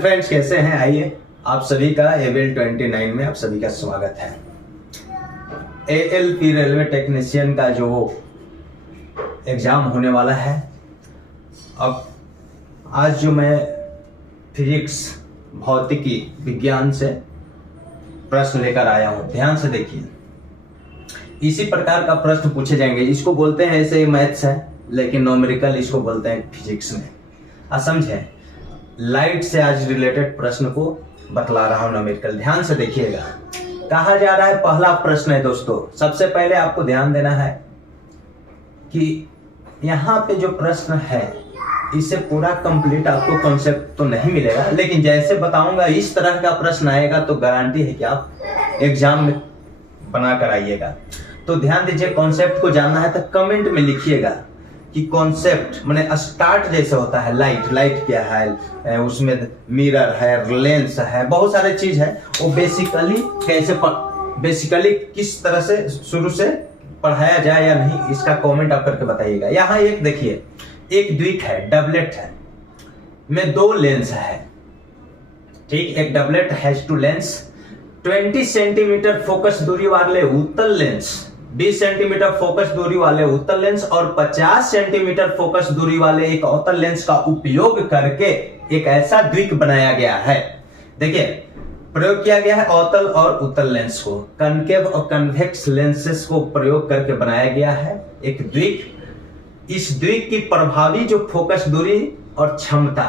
Friends, कैसे हैं? आइए आप सभी का एवेल 29 में आप सभी का स्वागत है। ALP रेलवे टेक्नीशियन का जो एग्जाम होने वाला है, अब आज जो मैं फिजिक्स भौतिकी विज्ञान से प्रश्न लेकर आया हूं, ध्यान से देखिए। इसी प्रकार का प्रश्न पूछे जाएंगे। इसको बोलते हैं, ऐसे मैथ्स है लेकिन न्यूमेरिकल इसको बोलते हैं फिजिक्स में। आप समझे, लाइट से आज रिलेटेड प्रश्न को बतला रहा हूं न्यूमेरिकल, ध्यान से देखिएगा। कहा जा रहा है, पहला प्रश्न है दोस्तों। सबसे पहले आपको ध्यान देना है कि यहाँ पे जो प्रश्न है इससे पूरा कंप्लीट आपको कॉन्सेप्ट तो नहीं मिलेगा, लेकिन जैसे बताऊंगा इस तरह का प्रश्न आएगा तो गारंटी है कि आप एग्जाम में बना कर आइएगा। तो ध्यान दीजिए, कॉन्सेप्ट को जानना है तो कमेंट में लिखिएगा कि कॉन्सेप्ट माने स्टार्ट जैसे होता है। लाइट क्या है, उसमें मिरर है, लेंस है, बहुत सारे चीज है। वो बेसिकली किस तरह से शुरू से पढ़ाया जाए या नहीं, इसका कमेंट आप करके बताइएगा। यहाँ एक देखिए, एक द्विक है, डबलेट है, में दो लेंस है, ठीक। एक doublet has two lens, 20 centimetre focus दूरी वाले उत्तल लेंस, 20 सेंटीमीटर फोकस दूरी वाले उत्तल लेंस और 50 सेंटीमीटर फोकस दूरी वाले एक अवतल लेंस का उपयोग करके एक ऐसा द्विक बनाया गया है। देखिए, प्रयोग किया गया है अवतल और उत्तल लेंस को, कनकेव और कन्वेक्स लेंसेस को प्रयोग करके बनाया गया है एक द्विक। इस द्विक की प्रभावी जो फोकस दूरी और क्षमता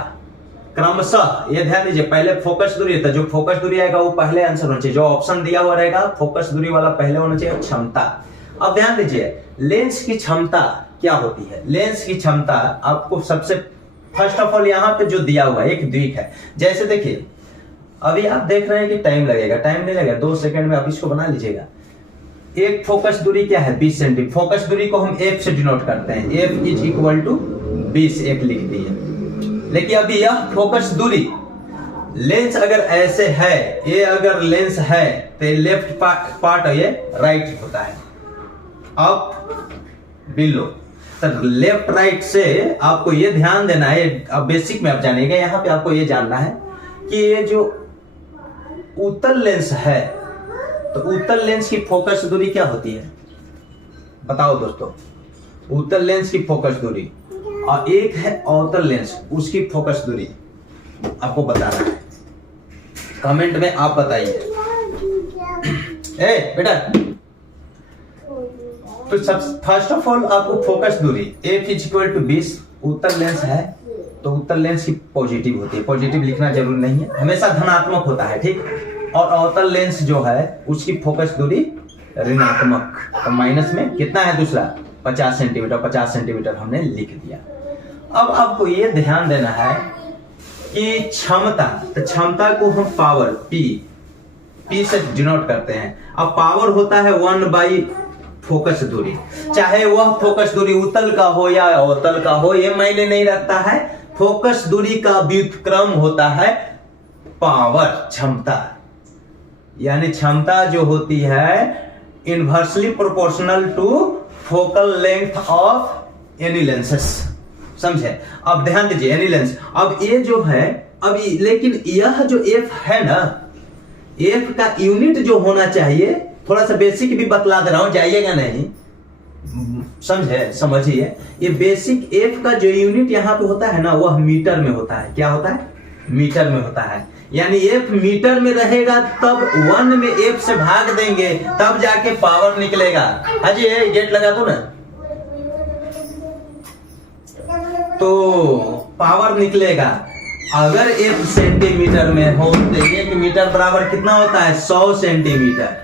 क्रमशः, ये ध्यान दीजिए, पहले फोकस दूरी है तो जो फोकस दूरी आएगा वो पहले आंसर होना चाहिए। जो ऑप्शन दिया हुआ रहेगा फोकस दूरी वाला पहले होना चाहिए। क्षमता, अब ध्यान दीजिए, लेंस की क्षमता क्या होती है। लेंस की क्षमता आपको सबसे फर्स्ट ऑफ ऑल यहाँ पे जो दिया हुआ एक द्विक है, जैसे देखिए अभी आप देख रहे हैं कि टाइम लगेगा, टाइम नहीं लगेगा, 2 सेकंड में आप इसको बना लीजिएगा। एक फोकस दूरी क्या है, 20 सेंटीमीटर। फोकस दूरी को हम F से डिनोट करते हैं, F इज इक्वल टू 20 एक लिख दिए। लेकिन अभी यह फोकस दूरी, लेंस अगर ऐसे है, ये अगर लेंस है तो लेफ्ट पार्ट ये राइट होता है, अप बिलो। तो लेफ्ट राइट से आपको ये ध्यान देना है, अब बेसिक में आप जानिएगा। यहाँ पे आपको ये जानना है कि ये जो उत्तल लेंस है, तो उत्तल लेंस की फोकस दूरी क्या होती है, बताओ दोस्तों। उत्तल लेंस की फोकस दूरी और एक है अवतल लेंस, उसकी फोकस दूरी आपको बताना है। कमेंट में आप बताइए। ए बेटा, तो सब फर्स्ट ऑफ ऑल आपको फोकस दूरी F इज इक्वल टू 20, उत्तल लेंस है तो उत्तल लेंस की पॉजिटिव होती है, पॉजिटिव लिखना जरूरी नहीं है, हमेशा धनात्मक होता है, ठीक। और अवतल लेंस जो है उसकी फोकस दूरी ऋणात्मक, तो माइनस में कितना है दूसरा 50 सेंटीमीटर, 50 सेंटीमीटर हमने लिख दिया। अब आपको ये ध्यान देना है कि क्षमता, तो क्षमता को हम पावर P से डिनोट करते हैं। अब पावर होता है 1/, फोकस दूरी, चाहे वह फोकस दूरी उत्तल का हो या अवतल का हो, ये मायने नहीं रखता है। फोकस दूरी का व्युत्क्रम होता है पावर, क्षमता। यानी क्षमता जो होती है inversely proportional to focal length of any lenses, समझे। अब ध्यान दीजिए, एनी लेंस। अब ये जो है अभी, लेकिन यह जो F है ना, F का यूनिट जो होना चाहिए, थोड़ा सा बेसिक भी बतला दे रहा हूं, जाइएगा नहीं, समझे, समझिए। ये बेसिक F का जो यूनिट यहाँ पे होता है ना, वह मीटर में होता है। क्या होता है, मीटर में होता है। यानी F मीटर में रहेगा तब 1 में F से भाग देंगे तब जाके पावर निकलेगा। अजी ये गेट लगा दो ना, तो पावर निकलेगा। अगर F सेंटीमीटर में हो तो 1 मीटर बराबर कितना होता है, 100 सेंटीमीटर।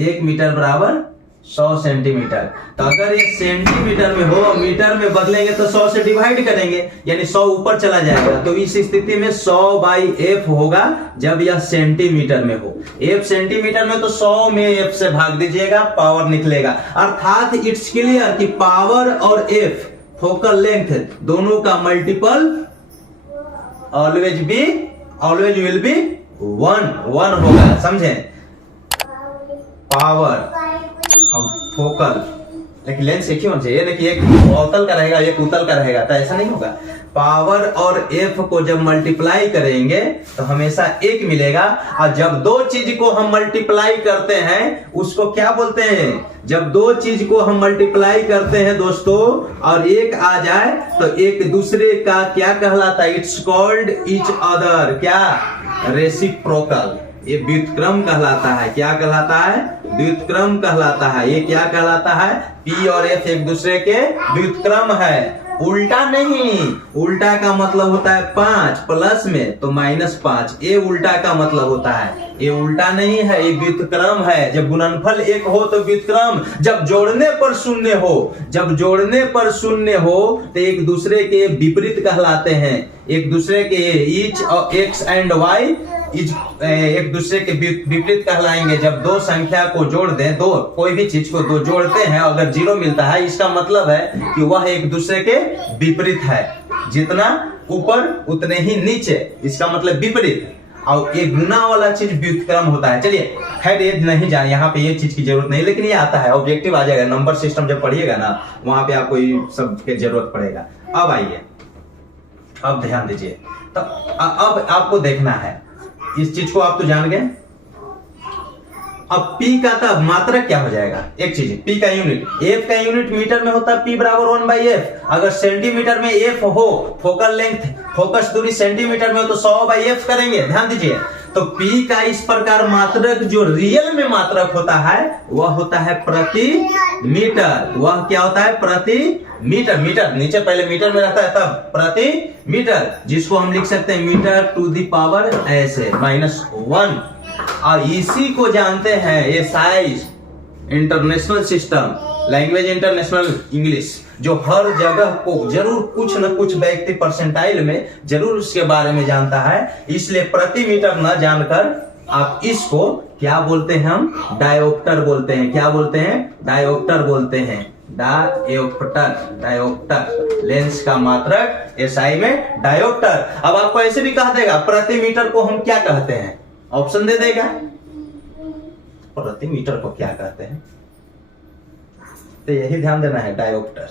1 मीटर बराबर 100 सेंटीमीटर। तो अगर ये सेंटीमीटर में हो, मीटर में बदलेंगे तो 100 से डिवाइड करेंगे, यानी 100 ऊपर चला जाएगा। तो इस स्थिति में 100/F होगा जब यह सेंटीमीटर में हो। F सेंटीमीटर में तो 100 में F से भाग दीजिएगा, पावर निकलेगा। अर्थात इट्स क्लियर कि पावर और F फोकल लेंथ दोनों का मल्टीपल ऑलवेज विल बी 1 होगा, समझे। पावर अब फोकल लेकिन लेंस एक ही होना चाहिए, नहीं कि एक अवतल का रहेगा एक उत्तल का रहेगा, तो ऐसा नहीं होगा। पावर और एफ को जब मल्टीप्लाई करेंगे तो हमेशा एक मिलेगा, और जब दो चीज को हम मल्टीप्लाई करते हैं उसको क्या बोलते हैं? जब दो चीज को हम मल्टीप्लाई करते हैं दोस्तों और एक आ जाए तो एक दूसरे का क्या कहलाता है? इट्स कॉल्ड ईच अदर, क्या? रेसिप्रोकल। ये व्युत्क्रम कहलाता है। क्या कहलाता है? व्युत्क्रम कहलाता है। ये क्या कहलाता है? पी और एफ एक दूसरे के व्युत्क्रम है, उल्टा नहीं। उल्टा का मतलब होता है 5 प्लस में तो -5, ये उल्टा का मतलब होता है। ये उल्टा नहीं है, ये व्युत्क्रम है। जब गुणनफल एक हो तो व्युत्क्रम, जब जोड़ने पर शून्य हो, जब जोड़ने पर शून्य हो तो एक दूसरे के विपरीत कहलाते हैं। एक दूसरे के ईच और एक्स एंड वाई एक दूसरे के विपरीत कहलाएंगे। जब दो संख्या को जोड़ दें, दो कोई भी चीज को दो जोड़ते हैं अगर 0 मिलता है, इसका मतलब है कि वह एक दूसरे के विपरीत है। जितना ऊपर उतने ही नीचे, इसका मतलब विपरीत। और ये गुना वाला चीज व्युत्क्रम होता है। चलिए खैर ये नहीं जाने, यहाँ पे ये चीज की जरूरत नहीं, लेकिन ये आता है, ऑब्जेक्टिव आ जाएगा। नंबर सिस्टम जब पढ़िएगा ना वहां पे आपको ये सब की जरूरत पड़ेगा। अब आइए, अब ध्यान दीजिए। तो अब आपको देखना है, इस चीज को आप तो जान गए। अब P का तब मात्रक क्या हो जाएगा? एक चीज P का यूनिट, F का यूनिट मीटर में होता है, P बराबर 1/f। अगर सेंटीमीटर में F हो, फोकल लेंथ फोकस दूरी सेंटीमीटर में हो तो 100/f करेंगे। ध्यान दीजिए। तो P का इस प्रकार मात्रक जो रियल में मात्रक होता है वह होता है प्रति मीटर। वह क्या होता है? प्रति मीटर। मीटर नीचे पहले मीटर में रहता है, तब प्रति मीटर, जिसको हम लिख सकते हैं मीटर टू द पावर ऐसे -1। और इसी को जानते हैं ये size international system, language international English, जो हर जगह को जरूर कुछ न कुछ व्यक्ति परसेंटाइल में जरूर उसके बारे में जानता है। इसलिए प्रति मीटर न जानकर आप इसको क्या बोलते हैं? हम डायोप्टर बोलते हैं। क्या बोलते हैं? डायोप्टर बोलते हैं। डायोप्टर, डायोप्टर लेंस का मात्रक एसआई में डायोप्टर। अब आपको ऐसे भी कह देगा प्रति मीटर को हम क्या कहते हैं, ऑप्शन दे देगा। प्रति मीटर को क्या कहते हैं तो यही ध्यान देना है। डायोप्टर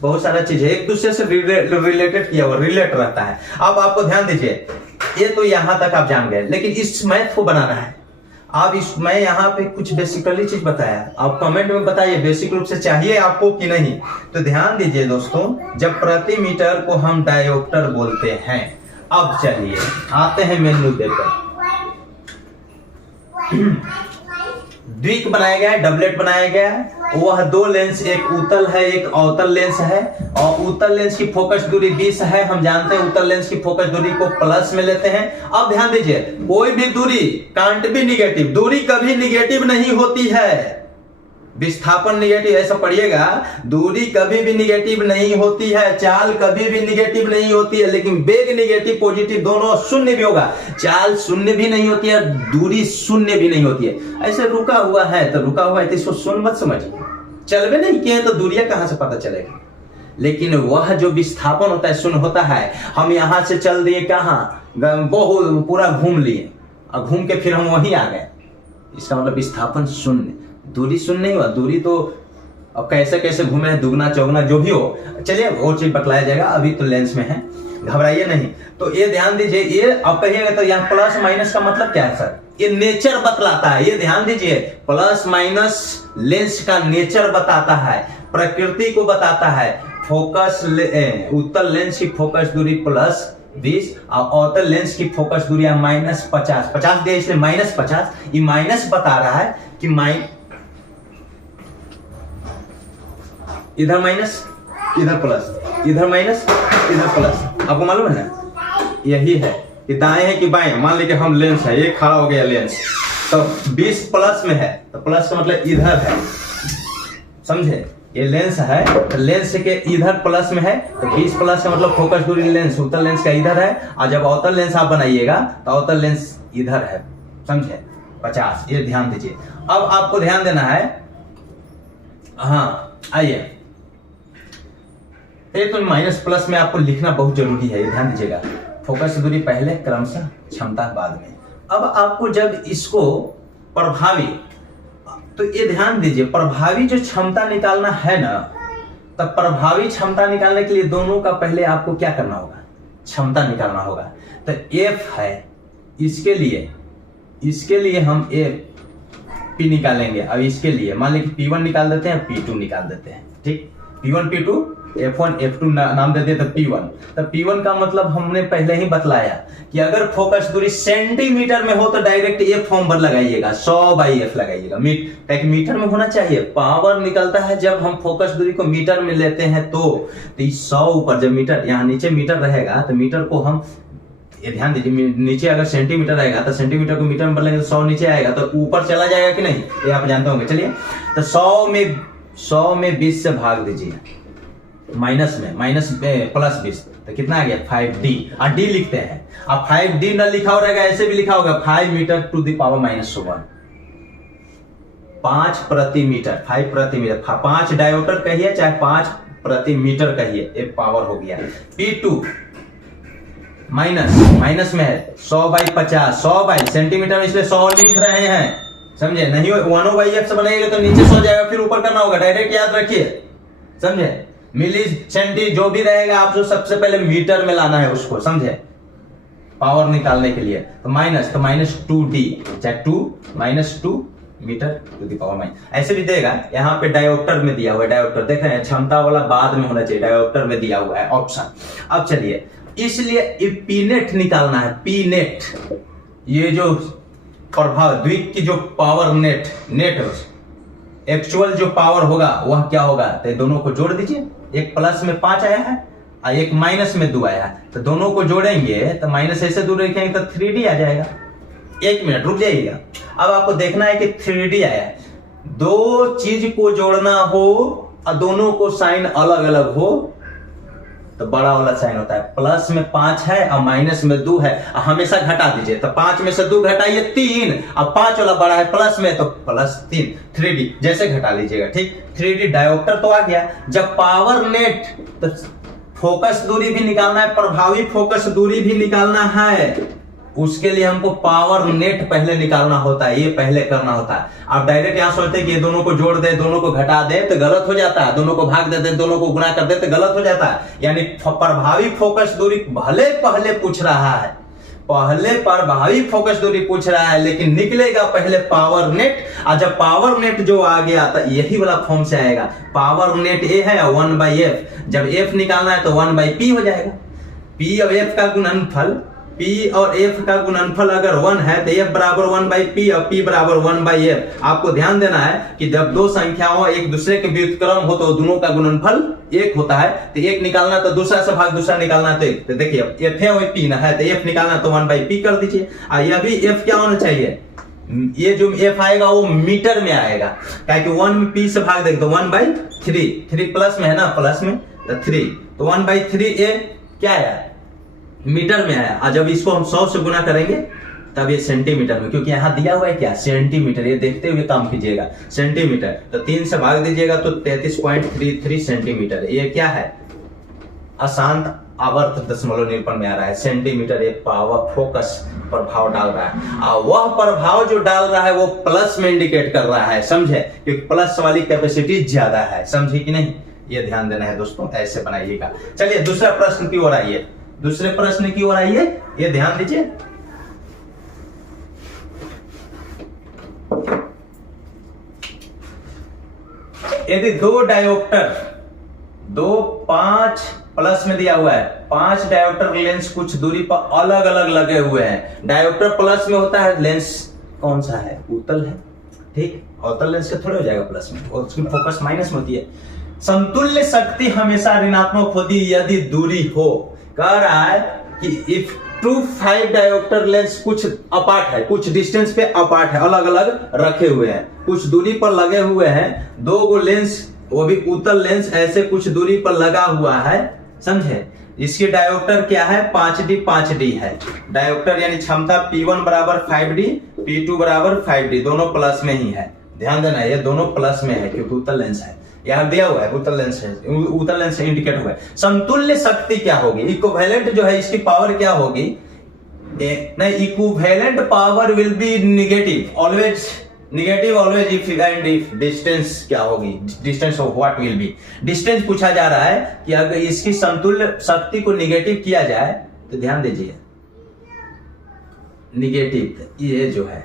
बहुत सारा चीज है एक दूसरे से रिलेटेड किया हुआ, रिलेट रहता है। अब आपको ध्यान दीजिए, ये तो यहां तक आप जान गए, लेकिन इस मैथ को बनाना है। अब इस मैं यहाँ पे कुछ बेसिकली चीज बताया, आप कमेंट में बताइए बेसिक रूप से चाहिए आपको कि नहीं। तो ध्यान दीजिए दोस्तों, जब प्रति मीटर को हम डायोप्टर बोलते हैं। अब चलिए आते हैं मेन्यू देकर। द्विक बनाया गया है, डबलेट बनाया गया है। वह दो लेंस, एक उत्तल है एक अवतल लेंस है, और उत्तल लेंस की फोकस दूरी 20 है। हम जानते हैं उत्तल लेंस की फोकस दूरी को प्लस में लेते हैं। अब ध्यान दीजिए, कोई भी दूरी कांट भी निगेटिव, दूरी कभी निगेटिव नहीं होती है। विस्थापन निगेटिव, ऐसा पढ़िएगा, दूरी कभी भी निगेटिव नहीं होती है, चाल कभी भी निगेटिव नहीं होती है, लेकिन वेग निगेटिव पॉजिटिव दोनों शून्य भी होगा। चाल शून्य भी नहीं होती है, दूरी शून्य भी नहीं होती है। ऐसे रुका हुआ है तो रुका हुआ है तो इसको शून्य मत समझिए, चलवे नहीं किए तो दूरियां कहां से पता चलेगी। लेकिन वह जो विस्थापन होता है शून्य होता है। हम यहां से चल दिए कहां, बहुत पूरा घूम लिए और घूम के फिर हम वहीं आ गए, इसका मतलब विस्थापन शून्य, दूरी शून्य नहीं हुआ। दूरी तो अब कैसे कैसे घूमे हैं, दुगना चौगना जो भी हो, चलिए वो चीज बतलाया जाएगा, अभी तो लेंस में है, घबराइए नहीं। तो ये ध्यान दीजिए, ये अब कहिएगा तो यहाँ प्लस माइनस का मतलब क्या है सर? ये नेचर बतलाता है। ये ध्यान दीजिए, प्लस माइनस लेंस का नेचर बताता है, प्रकृति को बताता है। फोकस उत्तल लेंस की फोकस दूरी +20 और अवतल लेंस की फोकस दूरी -50, 50 दिया इसलिए -50। ये माइनस बता रहा है कि इधर माइनस इधर प्लस, इधर माइनस इधर प्लस। आपको मालूम है ना, यही है कि दाएं है कि बाएं। मान लीजिए हम लेंस है, ये खड़ा हो गया लेंस, तो 20 प्लस में है तो प्लस का मतलब इधर है, समझे? ये लेंस है तो लेंस के इधर प्लस में है तो 20 प्लस का मतलब फोकस दूरी लेंस उत्तल लेंस का इधर है, और जब अवतल लेंस आप बनाइएगा तो अवतल लेंस इधर है, समझे? 50। ये ध्यान दीजिए। अब आपको ध्यान देना है, हाँ आइए, तो माइनस प्लस में आपको लिखना बहुत जरूरी है, ध्यान दीजिएगा। फोकस दूरी पहले, क्रमशः क्षमता बाद में। अब आपको जब इसको प्रभावी तो ये ध्यान दीजिए, प्रभावी जो क्षमता निकालना है ना, तब प्रभावी क्षमता निकालने के लिए दोनों का पहले आपको क्या करना होगा, क्षमता निकालना होगा। तो F है, इसके लिए हम P निकालेंगे। अब इसके लिए मान लीजिए P1 निकाल देते हैं, P2 निकाल देते हैं, ठीक। P1 P2 F1 F2 नाम दे दिए तो P1। तो P1 का मतलब हमने पहले ही बतलाया कि अगर फोकस दूरी सेंटीमीटर में हो तो डायरेक्ट F फॉर्मूला लगाइएगा, 100/F लगाइएगा। मीटर में होना चाहिए। पावर निकलता है जब हम फोकस दूरी को मीटर में लेते हैं तो 100 ऊपर, जब मीटर यहाँ नीचे मीटर रहेगा तो मीटर को हम, ये ध्यान दीजिए, नीचे अगर सेंटीमीटर आएगा तो सेंटीमीटर को मीटर में बदलेंगे तो 100 नीचे आएगा तो ऊपर चला जाएगा कि नहीं, ये आप जानते होंगे। चलिए, तो 100 में 20 से भाग दीजिए, माइनस प्लस 20, तो कितना आ गया 5D। और D लिखते हैं, अब 5D न लिखा हो रहेगा, ऐसे भी लिखा होगा 5 मीटर टू द पावर -1, 5 प्रति मीटर, 5 प्रति मीटर, 5 डायोप्टर कहिए चाहे 5 प्रति मीटर कहिए, एक पावर हो गया। P2 माइनस में है 100/50, 100 सेंटीमीटर में, इसलिए 100 लिख रहे हैं, समझे। नहीं 1/F से बनाएंगे तो नीचे 100 जाएगा, फिर ऊपर करना होगा, डायरेक्ट याद रखिए, समझे। मिली सेंटी जो भी रहेगा आप जो सबसे पहले मीटर में लाना है उसको, समझे, पावर निकालने के लिए। तो -2D, चाहे 2 metre to the power minus, ऐसे भी देगा। यहाँ पे डायोप्टर में दिया हुआ है, डायोप्टर देख रहे हैं, क्षमता वाला बाद में होना चाहिए, डायोप्टर में दिया हुआ है ऑप्शन। अब चलिए, इसलिए पीनेट निकालना है, पीनेट, ये जो प्रभाव द्वीप की जो पावर नेट एक्चुअल जो पावर होगा वह क्या होगा, तो दोनों को जोड़ दीजिए। एक प्लस में 5 आया है और एक माइनस में 2 आया है, तो दोनों को जोड़ेंगे तो माइनस ऐसे दूर रखेंगे तो 3D आ जाएगा। 1 मिनट रुक जाइएगा, अब आपको देखना है कि 3D आया। दो चीज को जोड़ना हो और दोनों को साइन अलग अलग हो तो बड़ा वाला साइन होता है। प्लस में 5 है और माइनस में 2 है, हमेशा घटा दीजिए, तो 5 में से 2 घटाइए 3, अब 5 वाला बड़ा है प्लस में तो +3, 3D जैसे घटा लीजिएगा, ठीक। 3D डायोप्टर तो आ गया। जब पावर नेट, तो फोकस दूरी भी निकालना है, प्रभावी फोकस दूरी भी निकालना है, उसके लिए हमको पावर नेट पहले निकालना होता है, ये पहले करना होता है। आप डायरेक्ट यहां सोचते हैं कि ये दोनों को जोड़ दे, दोनों को घटा दे तो गलत हो जाता है, दोनों को भाग दे, दोनों को गुणा कर दे तो गलत हो जाता है। यानी प्रभावी फोकस दूरी भले पहले पूछ रहा है, पहले प्रभावी फोकस दूरी पूछ रहा है, लेकिन निकलेगा पहले पावर नेट। और जब पावर नेट जो आ गया तो यही वाला फॉर्म से आएगा, पावर नेट ए है 1/F, जब F निकालना है तो 1/P हो जाएगा। P और F का गुणनफल, P और F का गुणनफल अगर 1 है तो F बराबर 1/P और P बराबर 1/F। आपको ध्यान देना है कि जब दो संख्याओं एक दूसरे के व्युत्क्रम हो तो दोनों का गुणनफल 1 होता है, तो 1 निकालना तो दूसरा से भाग दूसरा निकालना तो 1। तो देखिए F है और P ना है तो F निकालना तो 1/P कर दीजिए। और यह भी F क्या होना चाहिए, ये जो F आएगा वो मीटर में आएगा, क्योंकि 1 में P से भाग देंगे तो 1/3, 3 प्लस में है ना, प्लस में तो 3, तो 1/3 ये क्या है, मीटर में आया। और जब इसको हम 100 से गुना करेंगे तब ये सेंटीमीटर में, क्योंकि यहाँ दिया हुआ है क्या, सेंटीमीटर, ये देखते हुए काम कीजिएगा, सेंटीमीटर। तो 3 से भाग दीजिएगा तो 33.33 सेंटीमीटर। ये क्या है, अशांत आवर्त दशमलव निरूपण में आ रहा है, सेंटीमीटर एक पावर फोकस प्रभाव डाल रहा है। और वह प्रभाव जो डाल रहा है वो प्लस में इंडिकेट कर रहा है, समझे, क्योंकि प्लस वाली कैपेसिटी ज्यादा है, समझे कि नहीं, ये ध्यान देना है दोस्तों, ऐसे बनाइएगा। चलिए दूसरा प्रश्न की ओर आइए, दूसरे प्रश्न की ओर आइए, ये ध्यान दीजिए। यदि 2 डायोप्टर, 5 प्लस में दिया हुआ है, 5 डायोप्टर लेंस कुछ दूरी पर अलग अलग लगे हुए हैं। डायोप्टर प्लस में होता है, लेंस कौन सा है, उत्तल है, ठीक, अवतल लेंस का थोड़ा हो जाएगा प्लस में, और उसकी फोकस माइनस में होती है। समतुल्य शक्ति हमेशा ऋणात्मक होती यदि दूरी हो। कह रहा है कि इफ 5 डायोप्टर लेंस कुछ अपार्ट है, कुछ डिस्टेंस पे अपार्ट है, अलग अलग रखे हुए हैं, कुछ दूरी पर लगे हुए हैं, 2 गो लेंस, वो भी उत्तल लेंस ऐसे कुछ दूरी पर लगा हुआ है, समझे। इसके डायोप्टर क्या है, 5D है डायोप्टर, यानी क्षमता P1 बराबर 5D, P2 बराबर 5D, दोनों प्लस में ही है। ध्यान देना ये दोनों प्लस में है क्योंकि उत्तल लेंस है, यहाँ दिया हुआ है उत्तल लेंस है, उत्तल लेंस से इंडिकेट हुआ है। समतुल्य शक्ति क्या होगी, इक्विवेलेंट जो है इसकी पावर क्या होगी, नहीं, equivalent power will be negative, always negative always if and if distance क्या होगी, distance of what will be. Distance पूछा जा रहा है कि अगर इसकी समतुल्य शक्ति को निगेटिव किया जाए तो ध्यान दीजिए, निगेटिव ये जो है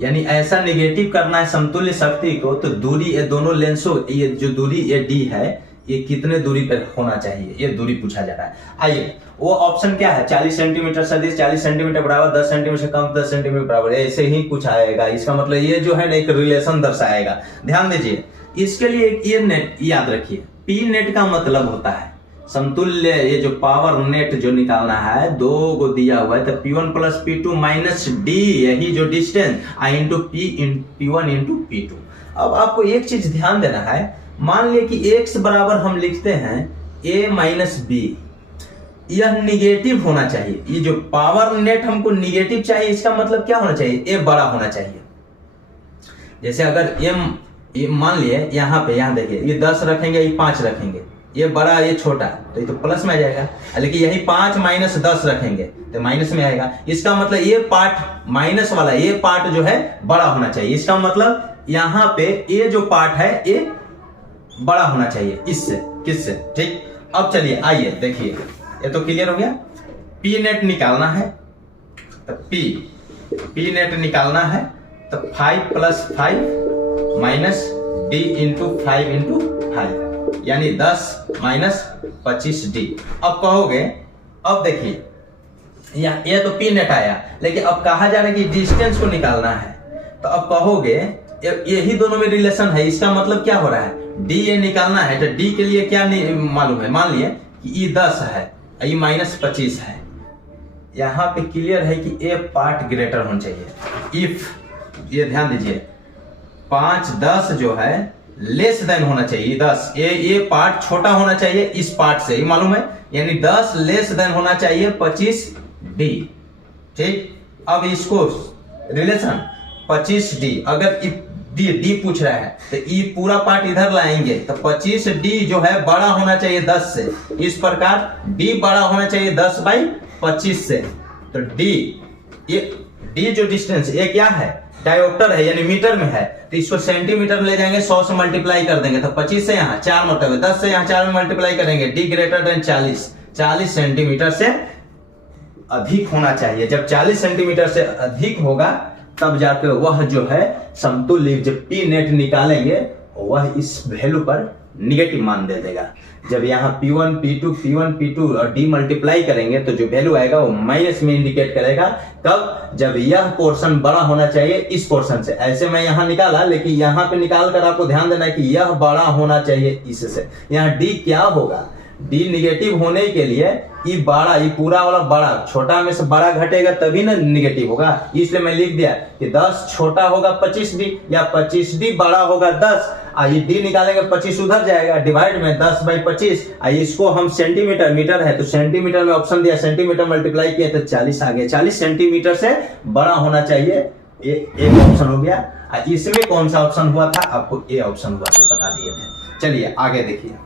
यानी ऐसा निगेटिव करना है समतुल्य शक्ति को, तो दूरी ये दोनों लेंसों, ये जो दूरी ये डी है, ये कितने दूरी पर होना चाहिए, ये दूरी पूछा जा रहा है। आइए वो ऑप्शन क्या है, 40 सेंटीमीटर सदिश 40 सेंटीमीटर बराबर 10 सेंटीमीटर से कम 10 सेंटीमीटर बराबर, ऐसे ही कुछ आएगा। इसका मतलब ये जो है ना एक रिलेशन दर्शाएगा। ध्यान दीजिए, इसके लिए एक ये नेट याद रखिए, पी नेट का मतलब होता है समतुल्य, ये जो पावर नेट जो निकालना है, दो को दिया हुआ है तो P1 plus P2 minus D, यही जो डिस्टेंस आई इंटू P1 इंटू P2। अब आपको एक चीज ध्यान देना है, मान लिया कि x बराबर हम लिखते हैं a माइनस बी, यह निगेटिव होना चाहिए। ये जो पावर नेट हमको निगेटिव चाहिए, इसका मतलब क्या होना चाहिए, a बड़ा होना चाहिए। जैसे अगर ये मान लिए यहाँ पे, यहाँ देखिए ये 10 रखेंगे, ये 5 रखेंगे, ये बड़ा ये छोटा, तो ये तो प्लस में आ जाएगा। लेकिन यही 5 माइनस 10 रखेंगे तो माइनस में आएगा। इसका मतलब ये पार्ट माइनस वाला, ये पार्ट जो है बड़ा होना चाहिए। इसका मतलब यहाँ पे ये जो पार्ट है ये बड़ा होना चाहिए इससे, किससे, ठीक। अब चलिए आइए देखिए, ये तो क्लियर हो गया। पी नेट निकालना है तो पी नेट निकालना है तो 5 plus 5 minus D into 5 into 5 यानी 10 माइनस 25 डी। अब कहोगे, अब देखिए ये तो पी नेट आया, लेकिन अब कहा जा रहा है कि डिस्टेंस को निकालना है, तो अब कहोगे यही दोनों में रिलेशन है। इसका मतलब क्या हो रहा है, डी ये निकालना है तो डी के लिए क्या मालूम है, मान लिए कि ये 10 है, ये माइनस 25 है। यहाँ पे क्लियर है कि ए पार्ट ग्रेटर होना चाहिए। इफ ये ध्यान दीजिए 5 10 जो है लेस देन होना चाहिए 10, ये पार्ट छोटा होना चाहिए इस पार्ट से, ये मालूम है, यानी 10 लेस देन होना चाहिए 25 डी, ठीक। अब इसको रिलेशन 25 डी, अगर डी पूछ रहा है तो ई पूरा पार्ट इधर लाएंगे तो 25 डी जो है बड़ा होना चाहिए 10 से। इस प्रकार डी बड़ा होना चाहिए 10 बाई 25 से। तो डी जो डिस्टेंस ये क्या है, डायोप्टर है यानी मीटर में है, तो इसको सेंटीमीटर में ले जाएंगे, 100 से मल्टीप्लाई कर देंगे तो 25 से यहाँ 4 मतलब 10 से यहाँ 4 में मल्टीप्लाई करेंगे, डी ग्रेटर देन 40 सेंटीमीटर से अधिक होना चाहिए। जब 40 सेंटीमीटर से अधिक होगा तब जाकर वह जो है समतुल्य जब पी नेट निकालेंगे वह इस वैल्यू पर निगेटिव मान दे देगा। जब यहाँ P1 P2 और D मल्टीप्लाई करेंगे तो जो वैल्यू आएगा वो माइनस में इंडिकेट करेगा। कब, जब यह पोर्शन बड़ा होना चाहिए इस पोर्शन से। ऐसे मैं यहाँ निकाला, लेकिन यहाँ पे निकाल कर आपको ध्यान देना है कि यह बड़ा होना चाहिए इससे। यहाँ D क्या होगा, D निगेटिव होने के लिए ये बड़ा, ये पूरा वाला बड़ा, छोटा में से बड़ा घटेगा तभी ना निगेटिव होगा। इसलिए मैं लिख दिया कि 10 छोटा होगा 25D या 25D बड़ा होगा 10। ये D निकालेंगे 25 उधर जाएगा, डिवाइड में 10 बाई 25। इसको हम सेंटीमीटर, मीटर है तो सेंटीमीटर में ऑप्शन दिया, सेंटीमीटर मल्टीप्लाई किया तो 40 आ गया। 40 सेंटीमीटर से बड़ा होना चाहिए, ये एक ऑप्शन हो गया। इसमें कौन सा ऑप्शन हुआ था, आपको ए ऑप्शन हुआ था, बता दिए थे। चलिए आगे देखिए।